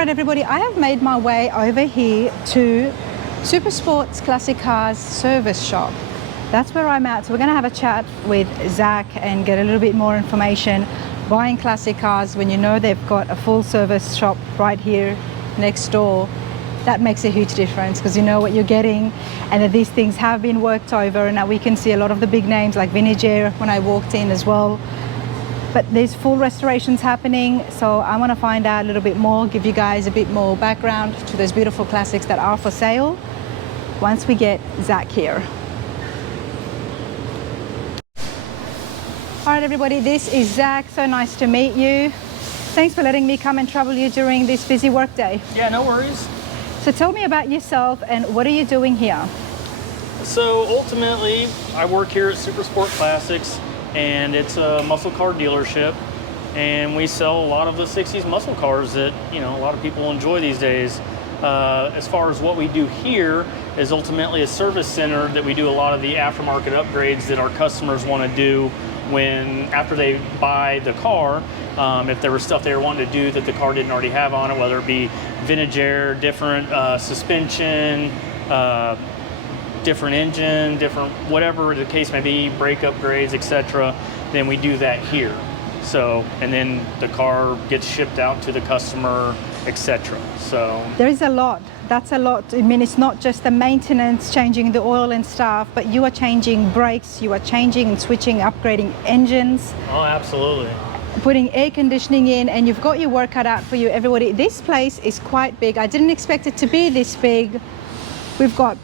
right, everybody, I have made my way over here to Super Sports Classic Cars Service Shop. That's where I'm at. So we're going to have a chat with Zach and get a little bit more information. Buying classic cars when you know they've got a full service shop right here next door, that makes a huge difference because you know what you're getting, and that these things have been worked over. And now we can see a lot of the big names like Vintage Air when I walked in as well. But there's full restorations happening, so I want to find out a little bit more, give you guys a bit more background to those beautiful classics that are for sale once we get Zach here. All right, everybody, this is Zach. So nice to meet you. Thanks for letting me come and trouble you during this busy work day. Yeah, no worries. So tell me about yourself and what are you doing here? So ultimately, I work here at Super Sport Classics, and it's a muscle car dealership, and we sell a lot of the 60s muscle cars that a lot of people enjoy these days. As far as what we do here is ultimately a service center that we do a lot of the aftermarket upgrades that our customers want to do after they buy the car. If there was stuff they were wanting to do that the car didn't already have on it, whether it be vintage air, different suspension, different engine, different whatever the case may be, brake upgrades, etc., then we do that here. So, and then the car gets shipped out to the customer, etc. So there is a lot. That's a lot. I mean, it's not just the maintenance, changing the oil and stuff, but you are changing brakes, you are changing and switching, upgrading engines. Oh, absolutely. Putting air conditioning in, and you've got your work cut out for you, everybody. This place is quite big. I didn't expect it to be this big. We've got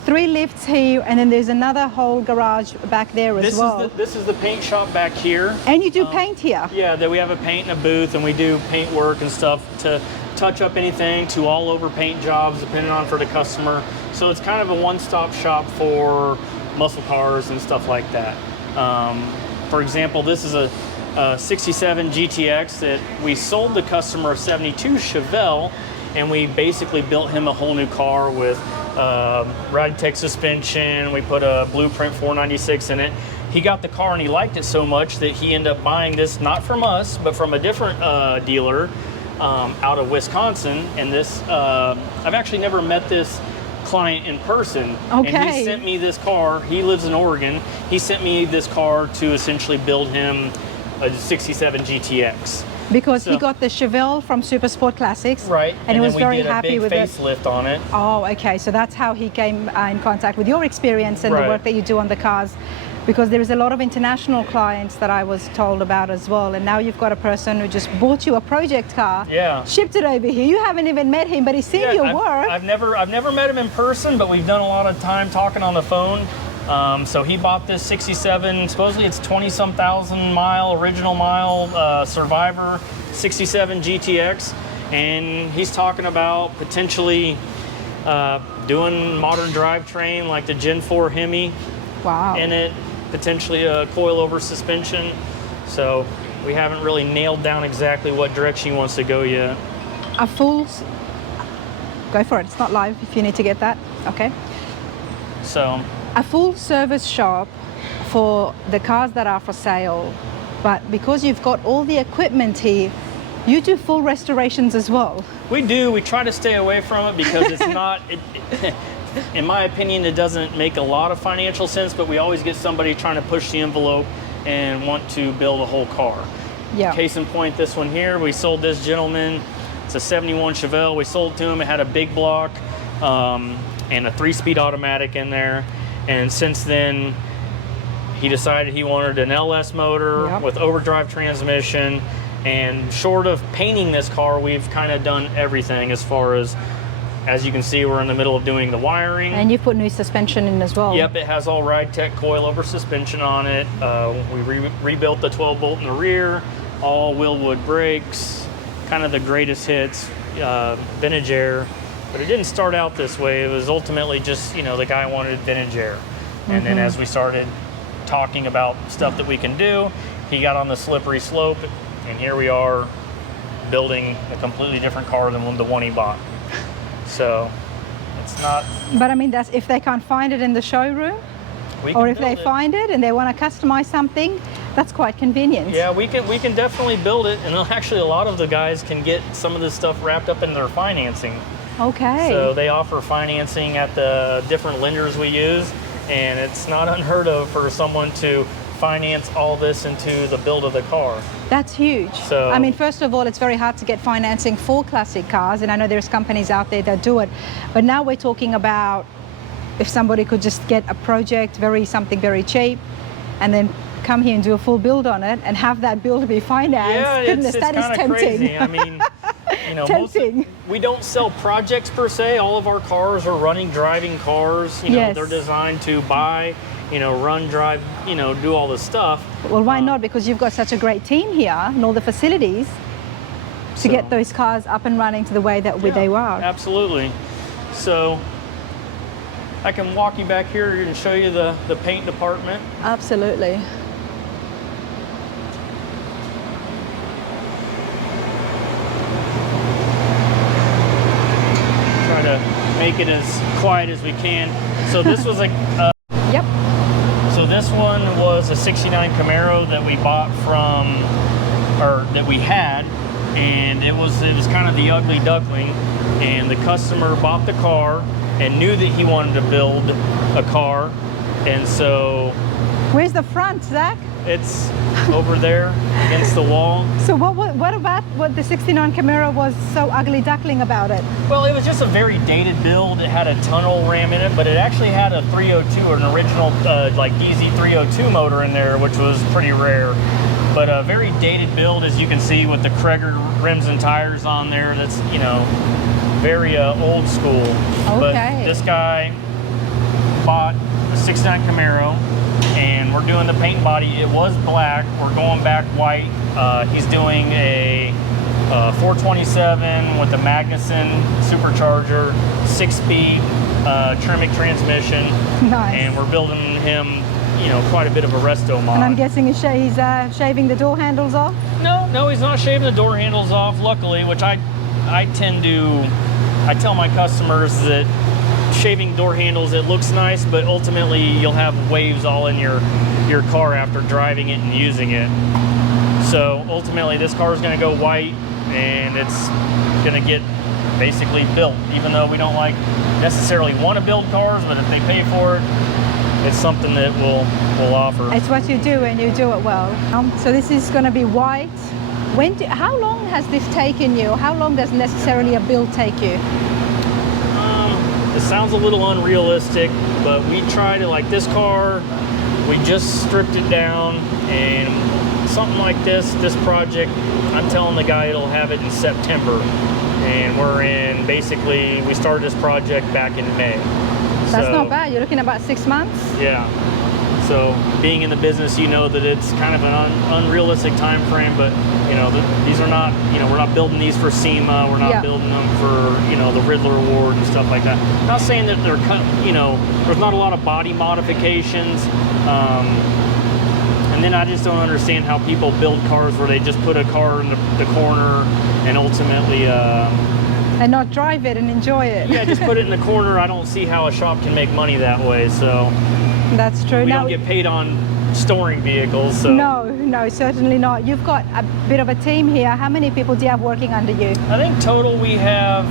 3 lifts here, and then there's another whole garage back there as well. This is the paint shop back here. And you do paint here? Yeah, we have a paint and a booth, and we do paint work and stuff to touch up anything to all over paint jobs, depending on for the customer. So it's kind of a one-stop shop for muscle cars and stuff like that. For example, this is a 67 GTX that we sold the customer a 72 Chevelle, and we basically built him a whole new car with Ride-Tech suspension. We put a Blueprint 496 in it. He got the car and he liked it so much that he ended up buying this, not from us, but from a different dealer out of Wisconsin. And this, I've actually never met this client in person. Okay. And he sent me this car. He lives in Oregon. He sent me this car to essentially build him a 67 GTX. Because he got the Chevelle from Super Sport Classics. Right. And he was very happy with it. Facelift on it. Oh, okay. So that's how he came in contact with your experience and the work that you do on the cars. Because there is a lot of international clients that I was told about as well. And now you've got a person who just bought you a project car. Yeah. Shipped it over here. You haven't even met him, but he's seen your work. I've never met him in person, but we've done a lot of time talking on the phone. So he bought this 67, supposedly it's 20-some thousand mile, original mile Survivor 67 GTX. And he's talking about potentially doing modern drivetrain like the Gen 4 Hemi. Wow. In it, potentially a coilover suspension. So we haven't really nailed down exactly what direction he wants to go yet. Go for it, it's not live if you need to get that, okay. So a full service shop for the cars that are for sale, but because you've got all the equipment here, you do full restorations as well. We do. We try to stay away from it because it's not, in my opinion, it doesn't make a lot of financial sense, but we always get somebody trying to push the envelope and want to build a whole car. Yeah. Case in point, this one here, we sold this gentleman. It's a 71 Chevelle. We sold to him. It had a big block and a 3-speed automatic in there. And since then, he decided he wanted an LS motor with overdrive transmission. And short of painting this car, we've kind of done everything as far as you can see, we're in the middle of doing the wiring. And you put new suspension in as well. Yep, it has all Ride-Tech coilover suspension on it. We rebuilt the 12-bolt in the rear, all Wilwood brakes, kind of the greatest hits, vintage air. But it didn't start out this way. It was ultimately just, the guy wanted vintage air. And then as we started talking about stuff that we can do, he got on the slippery slope, and here we are building a completely different car than the one he bought. So it's not... But I mean, if they can't find it in the showroom, or if they find it and they want to customize something, That's quite convenient. Yeah, we can definitely build it, and actually a lot of the guys can get some of this stuff wrapped up in their financing. Okay. So they offer financing at the different lenders we use, and it's not unheard of for someone to finance all this into the build of the car. That's huge. So, I mean, first of all, it's very hard to get financing for classic cars, and I know there's companies out there that do it. But now we're talking about if somebody could just get a project, something very cheap, and then come here and do a full build on it and have that build be financed. Yeah, Goodness, it's that is kind of tempting. crazy. I mean, you know, Tempting. we don't sell projects per se. All of our cars are running, driving cars. You know, Yes. they're designed to buy, you know, run, drive, you know, do all this stuff. Well, why not? Because you've got such a great team here and all the facilities to So- get those cars up and running to the way that they were. Absolutely. So I can walk you back here and show you the paint department. Absolutely. Try to make it as quiet as we can. So this was Yep. so this one was a 69 Camaro that we bought from, or that we had, and it was kind of the ugly duckling, and the customer bought the car and knew that he wanted to build a car, and so Where's the front, Zach? it's over there against the wall. So what about what the 69 Camaro was so ugly duckling about it? Well, it was just a very dated build. It had a tunnel ram in it, but it actually had a 302, or an original like DZ 302 motor in there, which was pretty rare. But a very dated build, as you can see, with the Kreger rims and tires on there. That's, you know, very old school. But Okay. this guy bought a 69 Camaro, and we're doing the paint and body. It was black. We're going back white. He's doing a 427 with a Magnuson supercharger, 6-speed Tremec transmission, Nice. and we're building him, you know, quite a bit of a resto mod. And I'm guessing he's shaving the door handles off? No, he's not shaving the door handles off, luckily, which I tell my customers that shaving door handles, it looks nice, but ultimately you'll have waves all in your car after driving it and using it. So ultimately this car is going to go white, and it's going to get basically built, even though we don't necessarily want to build cars, but if they pay for it, it's something that we'll offer. It's what you do, and you do it well. So this is going to be white. How long has this taken you? How long does necessarily a build take you? It sounds a little unrealistic, but we try to, like this car, we just stripped it down, and something like this project, I'm telling the guy it'll have it in September, and basically, we started this project back in May. That's So, not bad. You're looking at about 6 months? Yeah. So being in the business, you know that it's kind of an unrealistic time frame, but you know, these are not, you know, we're not building these for SEMA, we're not building them for, you know, the Riddler Award and stuff like that. Not saying that they're cut, you know, there's not a lot of body modifications. And then I just don't understand how people build cars where they just put a car in the corner and ultimately And not drive it and enjoy it. yeah, just put it in the corner. I don't see how a shop can make money that way. So That's true. we Now, don't get paid on storing vehicles. So no, certainly not. You've got a bit of a team here. How many people do you have working under you? I think total we have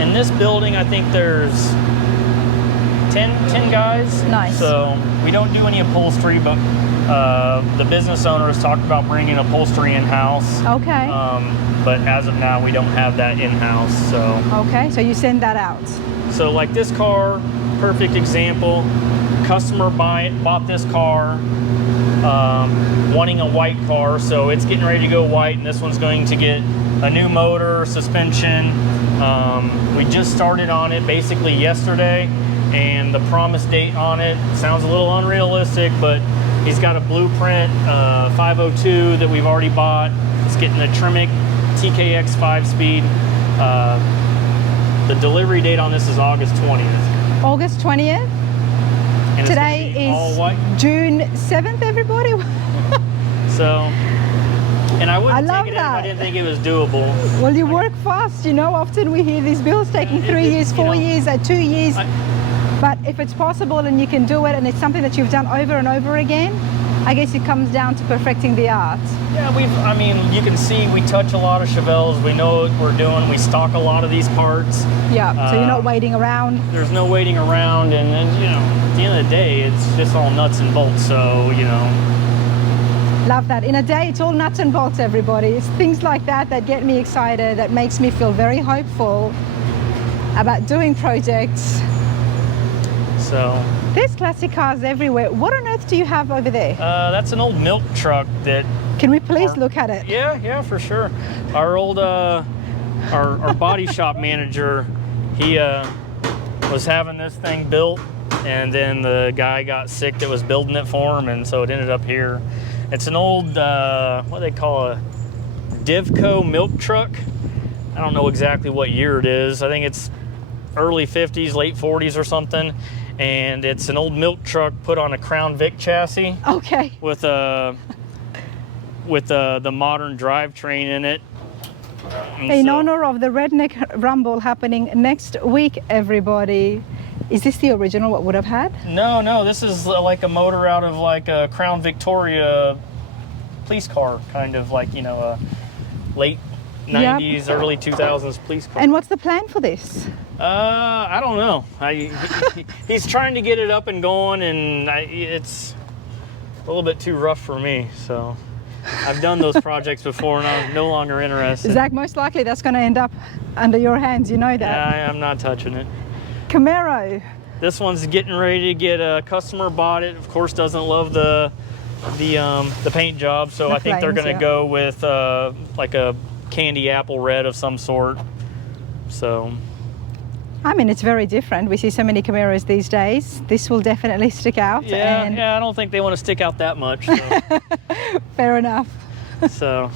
in this building, I think there's 10 guys. Nice. So we don't do any upholstery, but the business owner has talked about bringing upholstery in-house. Okay. But as of now, we don't have that in-house. So Okay, so you send that out. So like this car, perfect example. Customer bought this car, wanting a white car, so it's getting ready to go white, and this one's going to get a new motor, suspension. We just started on it basically yesterday, and the promise date on it sounds a little unrealistic, but he's got a blueprint 502 that we've already bought. It's getting a Tremec TKX 5-speed. The delivery date on this is August 20th. August 20th. And it's gonna Today be all is white. June 7th, everybody. So, and I I wouldn't love take it if that. I didn't think it was doable. Well, you work fast, you know. Often we hear these bills taking 3 years, you 4 know, years, 2 years. I- But if it's possible and you can do it, and it's something that you've done over and over again, I guess it comes down to perfecting the art. Yeah, I mean, you can see we touch a lot of Chevelles. We know what we're doing. We stock a lot of these parts. Yeah, so you're not waiting around. There's no waiting around, and then, you know, at the end of the day, it's just all nuts and bolts, so, you know. Love that. In a day, it's all nuts and bolts, everybody. It's things like that that get me excited, that makes me feel very hopeful about doing projects. So There's classic cars everywhere. What on earth do you have over there? that's an old milk truck that. Can we please look at it? Yeah, for sure. Our old our body shop manager, he was having this thing built, and then the guy got sick that was building it for him, and so it ended up here. It's an old what do they call a Divco milk truck. I don't know exactly what year it is. I think it's early 50s, late 40s or something. And it's an old milk truck put on a Crown Vic chassis. Okay. With the modern drivetrain in it. And In so- honor of the Redneck Rumble happening next week, everybody. Is this the original what would have had? No, this is like a motor out of like a Crown Victoria police car, kind of like, you know, a late 90s, early 2000s police car. And what's the plan for this? I don't know. He's trying to get it up and going, and it's a little bit too rough for me. So I've done those projects before, and I'm no longer interested. Zach, most likely that's going to end up under your hands. You know that. Yeah, I'm not touching it. Camaro. This one's getting ready to get a customer bought it. Of course, doesn't love the paint job, so The I think they're flames, going to yeah. go with like a candy apple red of some sort. So. I mean, it's very different. We see so many Camaros these days. This will definitely stick out. Yeah, I don't think they want to stick out that much. So. Fair enough. So.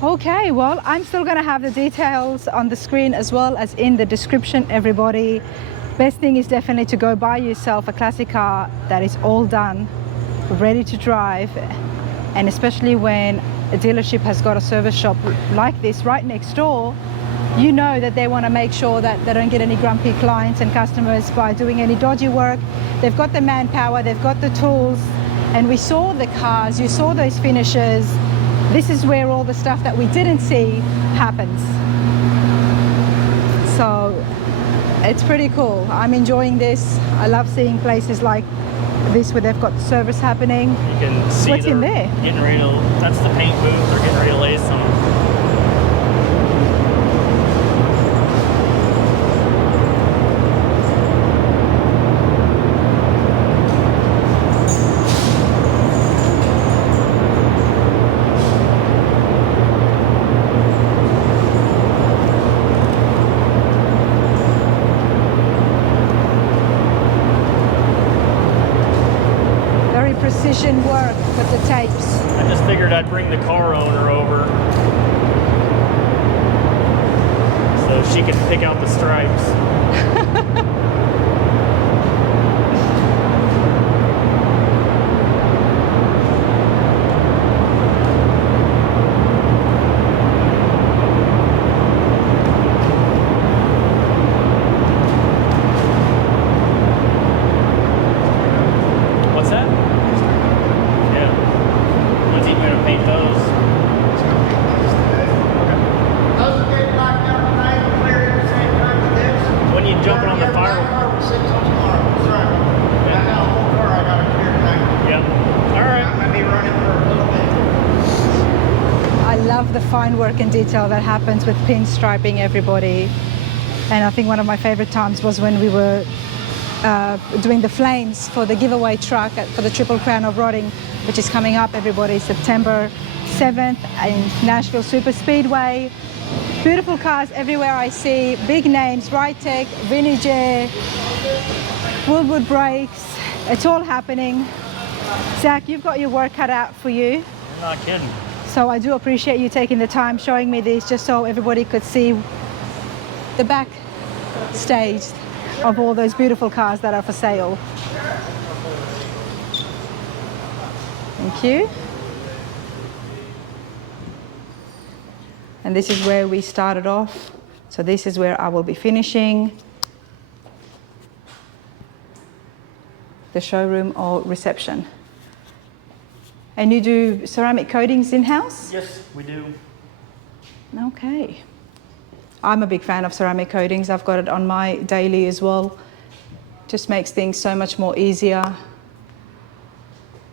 Okay, well, I'm still going to have the details on the screen as well as in the description, everybody. Best thing is definitely to go buy yourself a classic car that is all done, ready to drive, and especially when a dealership has got a service shop like this right next door, you know that they want to make sure that they don't get any grumpy clients and customers by doing any dodgy work. They've got the manpower, they've got the tools, and we saw the cars, you saw those finishes. This is where all the stuff that we didn't see happens. So it's pretty cool. I'm enjoying this. I love seeing places like this where they've got service happening. You can see What's in there? Getting ready to, that's the paint booth. They're getting ready to lay some. Very precision work with the tapes. I just figured I'd bring the car owner over so she can pick out the stripes. What's that? Yeah. When's he gonna paint those? Those will get knocked out tonight and cleared at the same time as this. When you jumping on the My fire? car will sit till tomorrow. That's right. I got a whole car I gotta clear tonight. Yeah. All I'm right. gonna be running for a little bit. I love the fine work and detail that happens with pinstriping, everybody. And I think one of my favorite times was when we were doing the flames for the giveaway truck for the Triple Crown of Rotting, which is coming up, everybody, September 7th in Nashville Super Speedway. Beautiful cars everywhere I see, big names, Ritec, Vinnie J, Woodwood Brakes, it's all happening. Zach, you've got your work cut out for you. You're not kidding. So I do appreciate you taking the time showing me this just so everybody could see the back stage of all those beautiful cars that are for sale. Thank you. And this is where we started off. So this is where I will be finishing. the showroom or reception. And you do ceramic coatings in-house? Yes, we do. Okay. I'm a big fan of ceramic coatings. I've got it on my daily as well. Just makes things so much more easier,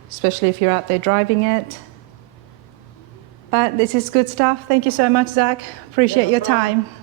especially if you're out there driving it. But this is good stuff. Thank you so much, Zach. Appreciate no your problem. time.